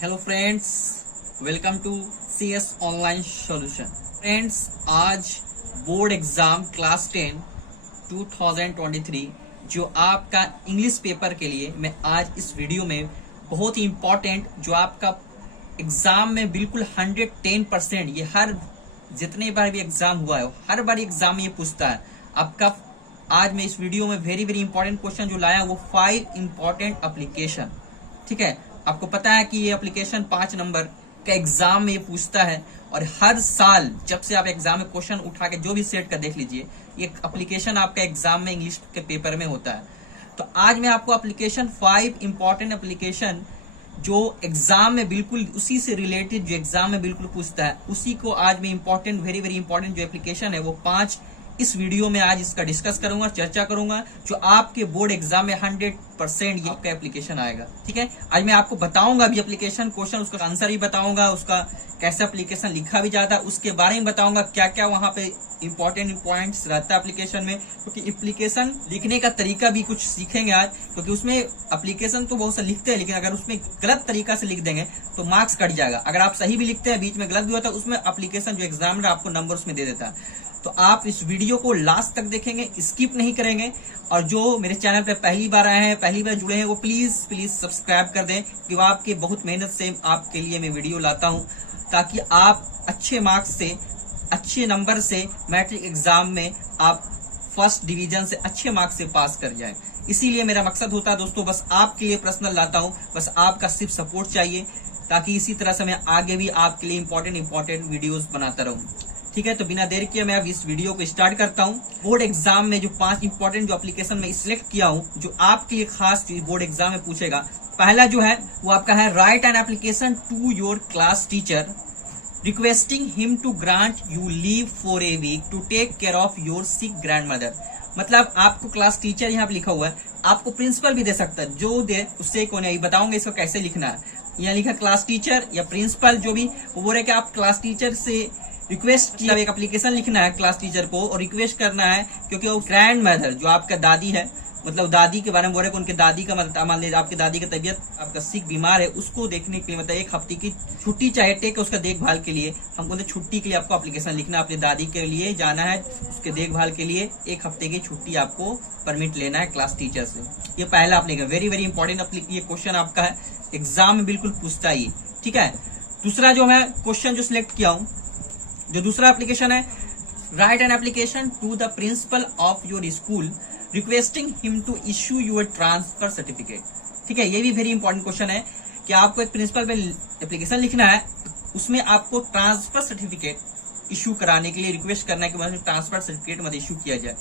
Hello friends, welcome to CS online solution. Friends, आज board exam class 10 2023 जो आपका English paper के लिए मैं आज इस वीडियो में बहुत ही इम्पोर्टेंट जो आपका एग्जाम में बिल्कुल 110% ये हर जितने बार भी एग्जाम हुआ है हर बार एग्जाम में ये पूछता है आपका। आज मैं इस वीडियो में वेरी वेरी इंपॉर्टेंट क्वेश्चन जो लाया वो 5 इंपॉर्टेंट एप्लीकेशन। ठीक है, आपको पता है कि ये एप्लीकेशन 5 नंबर का एग्जाम में ये पूछता है और हर साल जब से आप एग्जाम में क्वेश्चन उठा के जो भी सेट कर देख लीजिए ये एप्लीकेशन आपका एग्जाम में इंग्लिश के पेपर में होता है। तो आज मैं आपको एप्लीकेशन 5 इंपॉर्टेंट एप्लीकेशन जो एग्जाम में बिल्कुल उसी से रिलेटेड जो एग्जाम में बिल्कुल पूछता है उसी को आज मैं इंपॉर्टेंट वेरी वेरी इंपॉर्टेंट जो एप्लीकेशन है वो 5 इस वीडियो में आज इसका डिस्कस करूंगा, चर्चा करूंगा जो आपके बोर्ड एग्जाम में 100% ये आपका एप्लीकेशन आएगा। ठीक है, आज मैं आपको बताऊंगा भी एप्लीकेशन क्वेश्चन, उसका आंसर भी बताऊंगा, उसका कैसे एप्लीकेशन लिखा भी जाता है उसके बारे में बताऊंगा, क्या क्या वहां पे इंपॉर्टेंट पॉइंट्स रहता है एप्लीकेशन में। क्योंकि एप्लीकेशन लिखने का तरीका भी कुछ सीखेंगे आज, क्योंकि उसमें एप्लीकेशन तो बहुत सा लिखते हैं लेकिन अगर उसमें गलत तरीका से लिख देंगे तो मार्क्स कट जाएगा। अगर आप सही भी लिखते हैं बीच में गलत भी होता है उसमें एप्लीकेशन जो एग्जामिनर आपको नंबर उसमें दे देता है। तो आप इस वीडियो को लास्ट तक देखेंगे, स्किप नहीं करेंगे। और जो मेरे चैनल पे पहली बार आए हैं, पहली बार जुड़े हैं वो प्लीज सब्सक्राइब कर दें, कि वो आपके बहुत मेहनत से आपके लिए मैं वीडियो लाता हूं ताकि आप अच्छे मार्क्स से अच्छे नंबर से मैट्रिक एग्जाम में आप फर्स्ट डिवीजन से अच्छे मार्क्स से पास कर जाएं। इसीलिए मेरा मकसद होता है दोस्तों, बस आपके लिए पर्सनल लाता हूं, बस आपका सिर्फ सपोर्ट चाहिए ताकि इसी तरह से मैं आगे भी आपके लिए इंपॉर्टेंट वीडियोस बनाता रहूं। ठीक है, तो बिना देर किए मैं अब इस वीडियो को स्टार्ट करता हूं। बोर्ड एग्जाम में जो 5 इंपॉर्टेंट जो एप्लीकेशन में सिलेक्ट किया हूं जो आपके लिए खास बोर्ड एग्जाम में पूछेगा। पहला जो है वो आपका है write an application to your class teacher requesting him to grant you leave for a week to take care of your sick grandmother. मतलब आपको क्लास टीचर यहाँ पे लिखा हुआ है, आपको प्रिंसिपल भी दे सकता है, जो दे उससे कौन है बताऊंगा इसको कैसे लिखना है। यहाँ लिखा क्लास टीचर या प्रिंसिपल जो भी, वो बोल रहे कि आप क्लास टीचर से रिक्वेस्ट किया, एक एप्लीकेशन लिखना है क्लास टीचर को और रिक्वेस्ट करना है क्योंकि वो ग्रैंड मदर जो आपका दादी है, मतलब दादी के बारे में बोल रहे उनके दादी का मतलब मान लीजिए आपकी दादी की तबीयत आपका सिक बीमार है उसको देखने के लिए मतलब 1 हफ्ते की छुट्टी चाहे टेक उसका देखभाल के लिए हमको छुट्टी के लिए आपको एप्लीकेशन लिखना है। अपनी दादी के लिए जाना है, उसके देखभाल के लिए 1 हफ्ते की छुट्टी आपको परमिट लेना है क्लास टीचर से। ये पहला आप लेगा, वेरी वेरी इंपॉर्टेंट ये क्वेश्चन आपका है, एग्जाम में बिल्कुल पूछता है ये। ठीक है, दूसरा जो मैं क्वेश्चन जो सिलेक्ट किया हूँ जो दूसरा एप्लीकेशन है write an application to the principal of your school requesting him to issue your transfer certificate. ठीक है, ये भी वेरी इंपॉर्टेंट क्वेश्चन है कि आपको एक प्रिंसिपल पे एप्लीकेशन लिखना है, उसमें आपको ट्रांसफर सर्टिफिकेट इश्यू कराने के लिए रिक्वेस्ट करना है कि ट्रांसफर सर्टिफिकेट मत इश्यू किया जाए।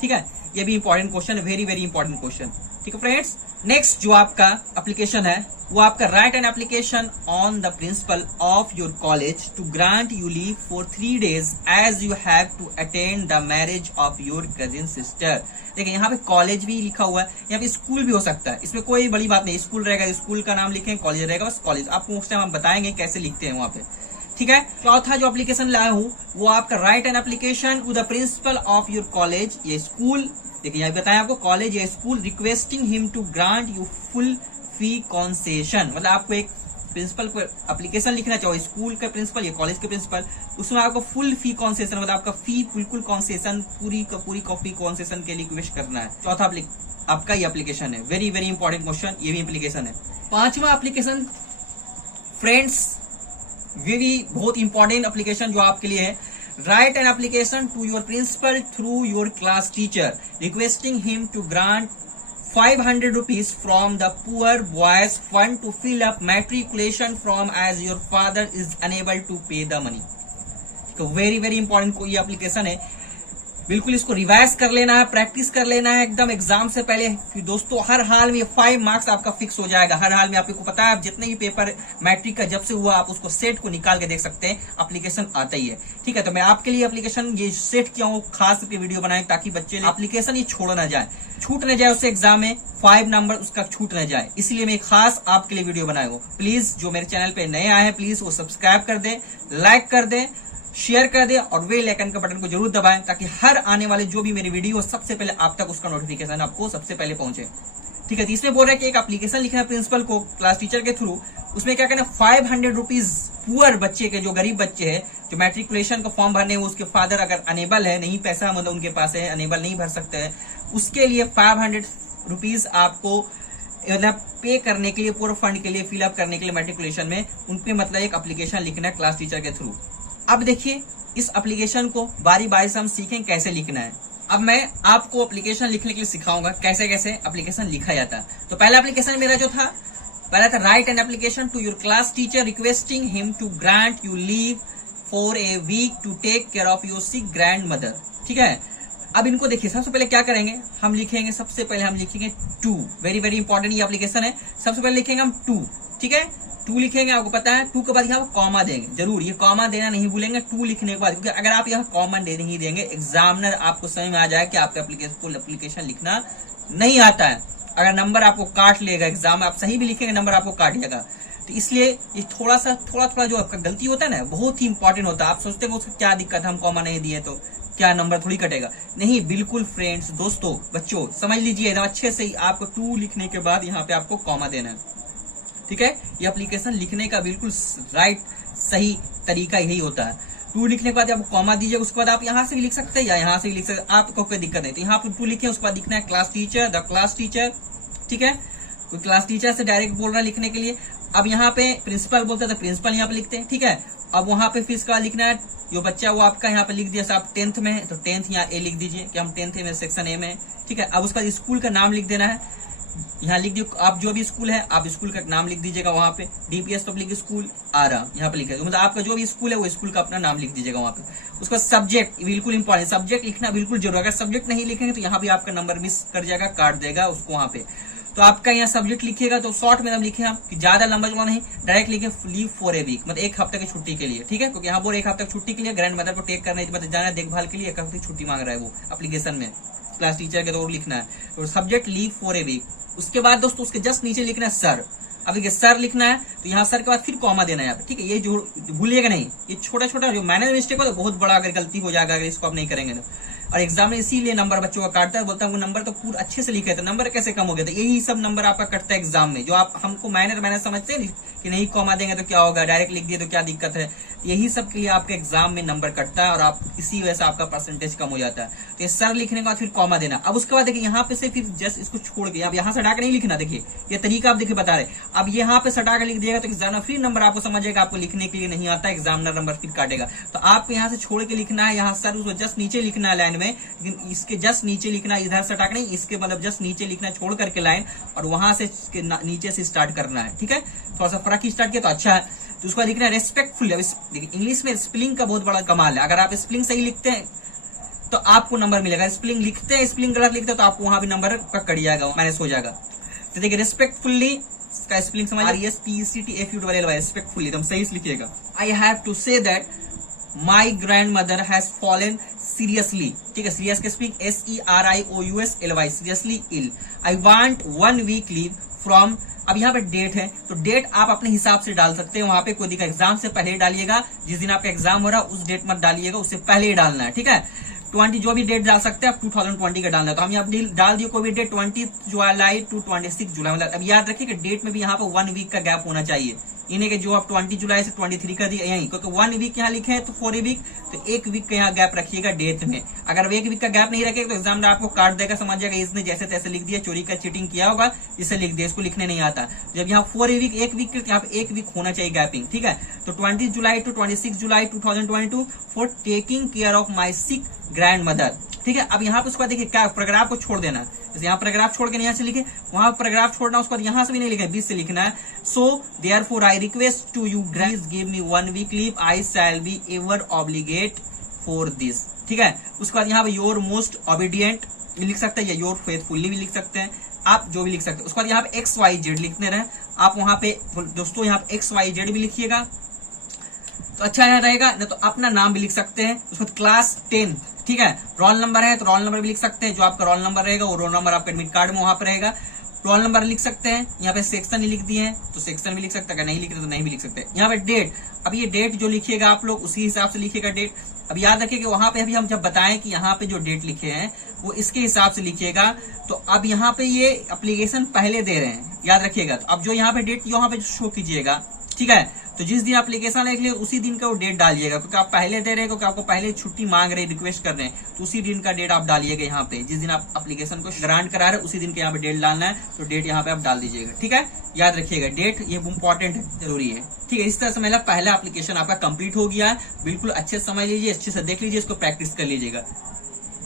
ठीक है, ये भी इंपॉर्टेंट क्वेश्चन है, वेरी वेरी इंपॉर्टेंट क्वेश्चन। ठीक है फ्रेंड्स, नेक्स्ट जो आपका एप्लीकेशन है वो आपका write an application on the principal of your college to grant you leave for 3 days as you have to attend the marriage of your cousin sister. देखिए यहाँ पे कॉलेज भी लिखा हुआ है, यहाँ पे स्कूल भी हो सकता है, इसमें कोई बड़ी बात नहीं, स्कूल रहेगा स्कूल का नाम लिखें, कॉलेज रहेगा बस कॉलेज। आपको उस टाइम हम बताएंगे कैसे लिखते हैं वहां पे। ठीक है, चौथा जो एप्लीकेशन लाया हूँ वो आपका write an application to the principal of your college या स्कूल। देखिए यहाँ बताया आपको कॉलेज या school requesting him to grant you full fee concession. मतलब आपको एक प्रिंसिपल को एप्लीकेशन लिखना चाहिए, स्कूल का प्रिंसिपल या कॉलेज के प्रिंसिपल, उसमें आपको फुल फी कंसेशन मतलब आपका फी बिल्कुल कंसेशन पूरी फी कंसेशन के लिए रिक्वेस्ट करना है। चौथा आपका ये एप्लीकेशन है, वेरी वेरी इंपॉर्टेंट क्वेश्चन, ये भी एप्लीकेशन है। 5वां एप्लीकेशन फ्रेंड्स ये भी बहुत इंपॉर्टेंट एप्लीकेशन जो आपके लिए है write an application to your principal through your class teacher requesting him to grant 500 rupees from the poor boys fund to fill up matriculation form as your father is unable to pay the money। तो very very important ये application है, बिल्कुल इसको revise कर लेना है, practice कर लेना है एकदम एग्जाम से पहले। फिर दोस्तों हर हाल में 5 मार्क्स आपका फिक्स हो जाएगा, हर हाल में। आपको पता है जितने भी पेपर मैट्रिक का जब से हुआ आप उसको सेट को निकाल के देख सकते हैं, एप्लीकेशन आता ही है। ठीक है, तो मैं आपके लिए एप्लीकेशन ये सेट किया हूँ, खास करके वीडियो बनाए ताकि बच्चे एप्लीकेशन ये छोड़ ना जाए, छूट न जाए उससे एग्जाम में 5 नंबर उसका छूट न जाए, इसलिए मैं खास आपके लिए वीडियो बनाया हूँ। प्लीज जो मेरे चैनल पे नए आए हैं प्लीज वो सब्सक्राइब कर दे, लाइक कर दे, शेयर कर दे और बेल आइकन का बटन को जरूर दबाएं ताकि हर आने वाले जो भी मेरी वीडियो सबसे पहले आप तक उसका नोटिफिकेशन आपको सबसे पहले पहुंचे। ठीक है। तो इसमें बोल रहा है कि एक एप्लीकेशन लिखना है प्रिंसिपल को क्लास टीचर के थ्रू। उसमें क्या करना, 500 रुपीज पुअर बच्चे के, जो गरीब बच्चे हैं, जो मैट्रिकुलेशन का फॉर्म भरने वो उसके फादर अगर अनेबल है, नहीं पैसा मतलब उनके पास है, अनेबल नहीं भर सकते हैं, उसके लिए 500 रुपीज आपको मतलब पे करने के लिए, पूरा फंड के लिए फिलअप करने के लिए मैट्रिकुलेशन में उनपे मतलब एक एप्लीकेशन लिखना है क्लास टीचर के थ्रू। अब देखिए इस एप्लीकेशन को बारी बारी से हम सीखें कैसे लिखना है। अब मैं आपको एप्लीकेशन लिखने के लिए सिखाऊंगा कैसे कैसे एप्लीकेशन लिखा जाता है। तो पहला एप्लीकेशन मेरा जो था, पहला था write an application to your class teacher requesting him to grant you leave for a week to take care of your sick grandmother. ठीक है। अब इनको देखिए, सबसे पहले क्या करेंगे, हम लिखेंगे, सबसे पहले हम लिखेंगे टू, वेरी वेरी इंपॉर्टेंट ये एप्लीकेशन है। सबसे पहले लिखेंगे हम टू, ठीक है, टू लिखेंगे, आपको पता है टू के बाद यहाँ कॉमा देंगे, जरूर ये कॉमा देना नहीं भूलेंगे टू लिखने के बाद, क्योंकि अगर आप यहाँ कॉमा नहीं देंगे एग्जामिनर आपको समझ में आ जाए कि आपके एप्लीकेशन लिखना नहीं आता है। अगर नंबर आपको काट लेगा एग्जाम में, आप सही भी लिखेंगे नंबर आपको काट लेगा। तो इसलिए ये थोड़ा जो आपका गलती होता है ना, बहुत ही इंपॉर्टेंट होता है। आप सोचते हैं उसको क्या दिक्कत है, हम कॉमा नहीं दिए तो क्या नंबर थोड़ी कटेगा, नहीं, बिल्कुल फ्रेंड्स, दोस्तों, बच्चों, समझ लीजिए एकदम अच्छे से ही आपको टू लिखने के बाद यहाँ पे आपको कॉमा देना है। ठीक है, ये एप्लीकेशन लिखने का बिल्कुल राइट सही तरीका यही होता है। टू लिखने के बाद आप कॉमा दीजिए, उसके बाद आप यहाँ से भी लिख सकते हैं या यहाँ से भी लिख सकते हैं, आपको कोई दिक्कत नहीं। तो यहाँ पे टू लिखे, उसके बाद लिखना है class teacher, the class teacher. ठीक है, कोई क्लास टीचर से डायरेक्ट बोल रहा है लिखने के लिए। अब यहाँ पे प्रिंसिपल बोलते हैं तो प्रिंसिपल यहाँ पे लिखते हैं। ठीक है, अब वहां पे फिर इसका लिखना है, जो बच्चा वो आपका यहाँ पे लिख दिया, आप 10th में है तो 10th यहाँ ए लिख दीजिए कि हम 10th में सेक्शन ए में है। ठीक है, अब उसका स्कूल का नाम लिख देना है, यहाँ लिख दियो, आप जो भी स्कूल है आप स्कूल का नाम लिख दीजिएगा वहां पे, डीपीएस पब्लिक स्कूल आरा यहाँ पे लिखेगा, मतलब आपका जो भी स्कूल है वो स्कूल का अपना नाम लिख दीजिएगा वहां पे। उसका सब्जेक्ट बिल्कुल इंपॉर्टेंट, सब्जेक्ट लिखना बिल्कुल जरूर, अगर सब्जेक्ट नहीं लिखेंगे तो यहाँ भी आपका नंबर मिस कर जाएगा, काट देगा उसको वहां पे। तो आपका यहाँ सब्जेक्ट लिखिएगा तो शॉर्ट में लिखे हम कि ज्यादा लंबा चौड़ा नहीं, डायरेक्ट लिखे लीव फॉर ए वीक, मतलब एक हफ्ते की छुट्टी के लिए। ठीक है, क्योंकि यहाँ बोल एक हफ्ते की छुट्टी के लिए ग्रैंड मदर को टेक करने मतलब जाना देखभाल के लिए एक हफ्ते की छुट्टी मांग रहा है वो एप्लीकेशन में, क्लास टीचर के तो लिखना है। तो subject leave for a week. उसके बाद दोस्तों उसके जस्ट नीचे लिखना है सर। अब देखिए सर लिखना है तो यहाँ सर के बाद फिर कॉमा देना है यहाँ पे। ठीक है, ये जो भूलिएगा नहीं, ये छोटा छोटा जो मैनर मिस्टेक हो तो बहुत बड़ा अगर गलती हो जाएगा अगर इसको आप नहीं करेंगे तो। और एग्जाम में इसीलिए नंबर बच्चों का काटता है, बोलता है वो नंबर तो पूरा अच्छे से लिखे थे, नंबर कैसे कम हो गया था, यही सब नंबर आपका कटता है एग्जाम में। जो आप हमको मैनर समझते हैं कि नहीं कॉमा देंगे तो क्या होगा, डायरेक्ट लिख दिए तो क्या दिक्कत है, यही सब के लिए आपके एग्जाम में नंबर कटता है और आप इसी वजह से आपका परसेंटेज कम हो जाता है। तो ये सर लिखने के बाद फिर कॉमा देना। अब उसके बाद देखिए यहाँ पे से फिर जस्ट इसको छोड़ के अब यहाँ से हटा के नहीं लिखना, देखिए ये तरीका आप देखिए बता रहे। अब यहाँ पे सटा के लिख दिएगा तो एग्जामिनर फिर नंबर आपको समझेगा, आपको लिखने के लिए नहीं आता, एग्जामिनर नंबर फिर काटेगा। तो आपको यहाँ से छोड़ के लिखना है, यहाँ सर उसको जस्ट नीचे लिखना है लाइन में, लेकिन इसके जस्ट नीचे लिखना है, इधर सटा के नहीं, इसके मतलब जस्ट नीचे लिखना है छोड़ करके लाइन, और वहां से नीचे से स्टार्ट करना है। ठीक है, थोड़ा सा फर्क स्टार्ट किया तो अच्छा है। तो उसका लिखना है रेस्पेक्टफुल। इंग्लिश में स्पेलिंग का बहुत बड़ा कमाल है, अगर आप स्पेलिंग सही लिखते हैं तो आपको नंबर मिलेगा, स्पेलिंग लिखते हैं स्पेलिंग गलत लिखते हैं तो आपको वहां भी नंबर कट जाएगा, माइनस हो जाएगा। तो देखिए रेस्पेक्टफुल्ली इसका स्पेलिंग समझ, RESPECTFULLY, रेस्पेक्टफुल्ली एकदम सही से लिखिएगा। I have to say that my grandmother has fallen seriously. ठीक है, सीरियस के speak SERIOUSLY, seriously ill. I want 1 week leave from. अब यहाँ पे डेट है तो डेट आप अपने हिसाब से डाल सकते हैं, वहां पे कोई दिक्कत, एग्जाम से पहले ही डालिएगा, जिस दिन आपका एग्जाम हो रहा है उस डेट मत डालिएगा, उससे पहले ही डालना है। ठीक है, 20 जो भी डेट डाल सकते हैं आप 2020 का डालना है। तो हम यहाँ डाल दिए कोई भी डेट 20 जुलाई टू 26 जुलाई, मतलब अब याद रखिए कि डेट में भी यहाँ पे 1 वीक का गैप होना चाहिए, इन्हें के जो आप 20 जुलाई से 23 कर दिए यही, क्योंकि 1 वीक यहाँ लिखे हैं तो 4 वीक, तो 1 वीक का यहाँ गैप रखिएगा डेट में। अगर 1 वीक का गैप नहीं रखेगा तो एग्जामिनर आपको काट देगा, समझ जाएगा इसने जैसे तैसे लिख दिया, चोरी का चीटिंग किया होगा, इसे लिख दिया, इसको लिखने नहीं आता। जब यहाँ 4 वीक 1 वीक यहाँ पे 1 वीक होना चाहिए गैपिंग। ठीक है, तो 20 July to 26 July 2022 for taking care of my sick grandmother. ठीक है, अब यहाँ पे उसके बाद देखिए क्या पैराग्राफ को छोड़ देना, जैसे यहाँ पैराग्राफ छोड़ के यहाँ से लिखे, वहां पैराग्राफ छोड़ना, उसके बाद यहाँ से भी नहीं लिखना, बीच से लिखना है। So therefore I request to you please give me 1 week leave, I shall be ever obligate for this. ठीक है, उसके बाद यहाँ पे योर मोस्ट ओबीडियंट भी लिख सकते हैं या योर फेथफुल्ली भी लिख सकते हैं, आप जो भी लिख सकते हैं। उसके बाद यहाँ पे XYZ लिखने रहे आप, वहां पे दोस्तों यहाँ पे XYZ भी लिखिएगा तो अच्छा यहाँ रहेगा, नहीं तो अपना नाम भी लिख सकते हैं। उसके बाद क्लास 10, ठीक है, रोल नंबर है तो रोल नंबर भी लिख सकते हैं, जो आपका रोल नंबर रहेगा वो रोल नंबर आपका एडमिट कार्ड में वहां पर रहेगा। रोल नंबर लिख सकते हैं, यहाँ पे सेक्शन लिख दिए हैं तो सेक्शन भी लिख सकते हैं, अगर नहीं लिख रहे तो नहीं भी लिख सकते हैं। यहाँ पे डेट, अब ये डेट जो लिखिएगा आप लोग उसी हिसाब से लिखिएगा डेट। अब याद रखिए कि वहां पे अभी हम जब बताएं कि यहाँ पे जो डेट लिखे हैं वो इसके हिसाब से लिखिएगा। तो अब यहाँ पे ये एप्लीकेशन पहले दे रहे हैं, याद रखिएगा। तो अब जो यहाँ पे डेट यहाँ पे शो कीजिएगा, ठीक है। तो जिस दिन एप्लीकेशन लिख लिए उसी दिन का वो डेट डालिएगा, क्योंकि आप पहले दे रहे हैं, क्योंकि आपको पहले छुट्टी मांग रहे, रिक्वेस्ट कर रहे हैं, तो उसी दिन का डेट आप डालिएगा यहाँ पे। जिस दिन आप एप्लीकेशन को ग्रांट करा रहे हैं उसी दिन के यहाँ पे डेट डालना है, तो डेट यहाँ पे आप डाल दीजिएगा, ठीक है। याद रखिएगा डेट ये इंपॉर्टेंट है, जरूरी है, ठीक है। इस तरह से मतलब पहला एप्लीकेशन आपका कंप्लीट हो गया है। बिल्कुल अच्छे से समझ लीजिए, अच्छे से देख लीजिए, इसको प्रैक्टिस कर लीजिएगा।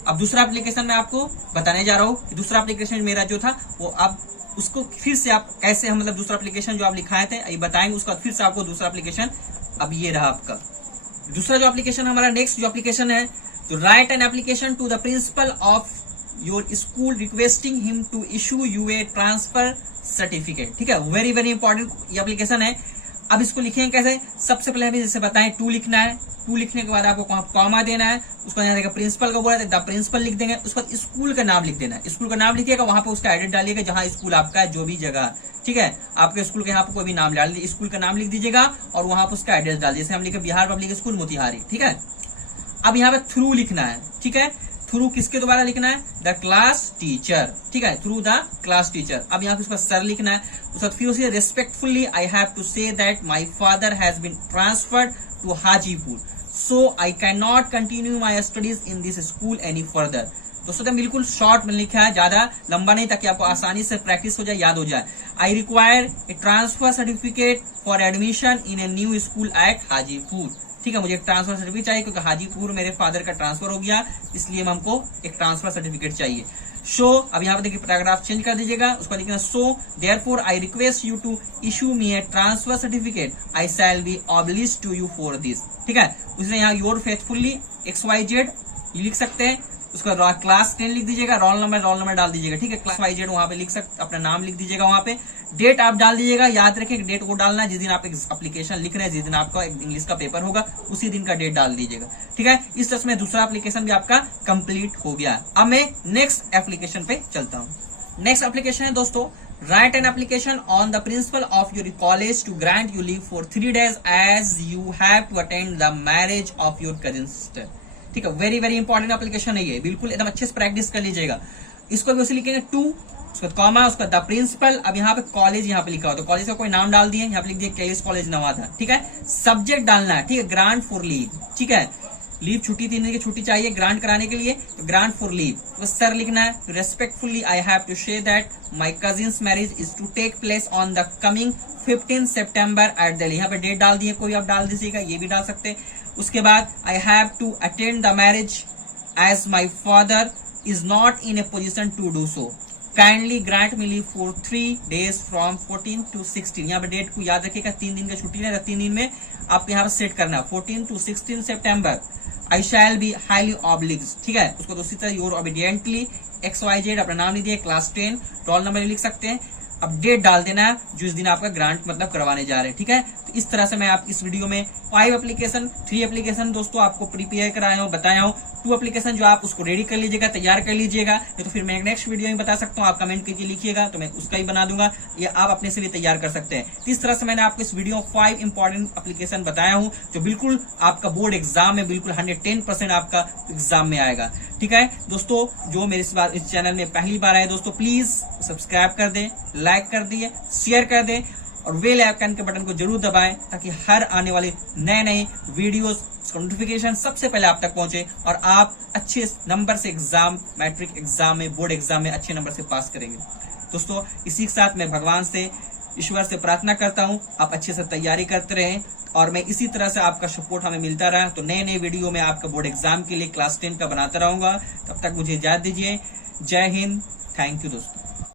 अब दूसरा एप्लीकेशन मैं आपको बताने जा रहा हूँ। दूसरा एप्लीकेशन मेरा जो था वो अब उसको फिर से आप कैसे हम मतलब दूसरा एप्लीकेशन जो आप लिखाए थे ये बताएंगे, उसका फिर से आपको दूसरा एप्लीकेशन अब ये रहा आपका दूसरा जो एप्लीकेशन हमारा। नेक्स्ट जो एप्लीकेशन है, तो write an application to the principal of your school requesting him to issue you a transfer certificate, ठीक है। वेरी वेरी इंपॉर्टेंट ये एप्लीकेशन है। अब इसको लिखेंगे कैसे, सबसे पहले हमें जैसे बताएं टू लिखना है, टू लिखने के बाद आपको कॉमा देना है, उसको यहाँ देखा प्रिंसिपल का बोला द प्रिंसिपल लिख देंगे, उसके बाद स्कूल का नाम लिख देना है। स्कूल का नाम लिखिएगा, वहां पे उसका एड्रेस डालिएगा जहां स्कूल आपका है, जो भी जगह, ठीक है। आपके स्कूल के यहाँ पे कोई भी नाम डाल दीजिए, स्कूल का नाम लिख दीजिएगा और वहां पे उसका एड्रेस डाल दीजिए। जैसे हम लिखे बिहार पब्लिक स्कूल मोतिहारी, ठीक है। अब यहाँ पे थ्रू लिखना है, ठीक है। थ्रू किसके द्वारा लिखना है, द क्लास टीचर, ठीक है, थ्रू द क्लास टीचर। अब यहाँ पे उसका सर लिखना है, उसके बाद फिर उसे respectfully I have to say that my father has been transferred to Hajipur, so I can not continue my studies in this school any further. दोस्तों तो बिल्कुल शॉर्ट में लिखा है, ज्यादा लंबा नहीं, ताकि आपको आसानी से प्रैक्टिस हो जाए, याद हो जाए। I require a transfer certificate for admission in a new school eight Hajipur, ठीक है। मुझे एक ट्रांसफर सर्टिफिकेट चाहिए क्योंकि हाजीपुर मेरे फादर का ट्रांसफर हो गया, इसलिए हमको एक ट्रांसफर सर्टिफिकेट चाहिए। शो, अब यहाँ पे देखिए पैराग्राफ चेंज कर दीजिएगा, उसका लिखना so therefore I request you to issue me a transfer certificate, I shall be obliged to you for this, ठीक है। उसने यहाँ योर फेथफुली XYZ लिख सकते हैं, उसका क्लास 10 लिख दीजिएगा, रोल नंबर डाल दीजिएगा, ठीक है। क्लास YZ वहां पे लिख सकते, अपना नाम लिख दीजिएगा, वहां पे डेट आप डाल दीजिएगा। याद रखें डेट को डालना है जिस दिन आप एप्लीकेशन लिख रहे हैं, जिस दिन आपका इंग्लिश का पेपर होगा उसी दिन का डेट डाल दीजिएगा, ठीक है। इस तरह से दूसरा एप्लीकेशन भी आपका कंप्लीट हो गया। अब मैं नेक्स्ट एप्लीकेशन पे चलता हूँ। नेक्स्ट एप्लीकेशन है दोस्तों, write an application on the principal of your college to grant you leave for 3 days as you have to attend the marriage of your cousin sister, ठीक है। वेरी वेरी इंपॉर्टेंट एप्लीकेशन है ये, बिल्कुल एकदम अच्छे से प्रैक्टिस कर लीजिएगा। इसको भी उसे लिखेंगे टू, उसका कॉमा, उसका द प्रिंसिपल। अब यहाँ पे कॉलेज यहाँ पे लिखा हो तो कॉलेज का कोई नाम डाल दिए, यहाँ पे लिख दिए केएस कॉलेज नवादा, ठीक है। सब्जेक्ट डालना है, ठीक है, ग्रांट फॉर लीव, ठीक है। लीव छुट्टी 3 दिन की छुट्टी चाहिए ग्रांट कराने के लिए, तो ग्रांट फॉर लीव। तो सर लिखना है, respectfully I have to say that my cousin's marriage is to take place on the coming 15 September at Delhi. यहाँ पे डेट डाल दिए, कोई आप डाल दीजिएगा, ये भी डाल सकते हैं। उसके बाद I have to attend the marriage as my father is not in a position to do so, kindly grant me leave for 3 days from 14 to 16। यहाँ पे डेट को याद रखिएगा, 3 दिन का छुट्टी है, 3 दिन में आपको यहाँ पे सेट करना है 14 to 16 September। I shall be highly obliged, ठीक है। उसको दूसरी तरह योर ओबीडियंटली XYZ अपना नाम लिखिए, क्लास 10, रोल नंबर लिख सकते हैं। अब डेट डाल देना है जिस दिन आपका ग्रांट मतलब करवाने जा रहे हैं, ठीक है। तो इस तरह से मैं आप इस वीडियो में 5 एप्लीकेशन 3 एप्लीकेशन दोस्तों आपको प्रिपेयर कराया हूँ, बताया हूँ। 2 एप्लीकेशन जो आप उसको रेडी कर लीजिएगा, तैयार कर लीजिएगा, तो फिर मैं नेक्स्ट वीडियो में बता सकता हूँ, आप कमेंट कीजिए, लिखिएगा, तो मैं उसका ही बना दूंगा, या आप अपने से भी तैयार कर सकते हैं। इस तरह से मैंने आपको इस वीडियो में 5 इंपॉर्टेंट एप्लीकेशन बताया हूँ जो बिल्कुल आपका बोर्ड एग्जाम में बिल्कुल 110% आपका एग्जाम में आएगा, ठीक है। दोस्तों जो मेरे इस चैनल में पहली बार आए दोस्तों, प्लीज सब्सक्राइब कर दें, लाइक कर दिए, शेयर कर दें और बेल आइकन के बटन को जरूर दबाएं, ताकि हर आने वाले नए वीडियोस का नोटिफिकेशन सबसे पहले आप तक पहुंचे और आप अच्छे नंबर से एग्जाम, मैट्रिक एग्जाम में, बोर्ड एग्जाम में अच्छे नंबर से पास करेंगे। दोस्तों इसी के साथ मैं भगवान से, ईश्वर से प्रार्थना करता हूं आप अच्छे से तैयारी करते रहें और मैं इसी तरह से आपका सपोर्ट हमें मिलता रहा, तो नए वीडियो में आपका बोर्ड एग्जाम के लिए क्लास 10 का बनाता रहूंगा। तब तक मुझे इजाजत दीजिए। जय हिंद, थैंक यू दोस्तों।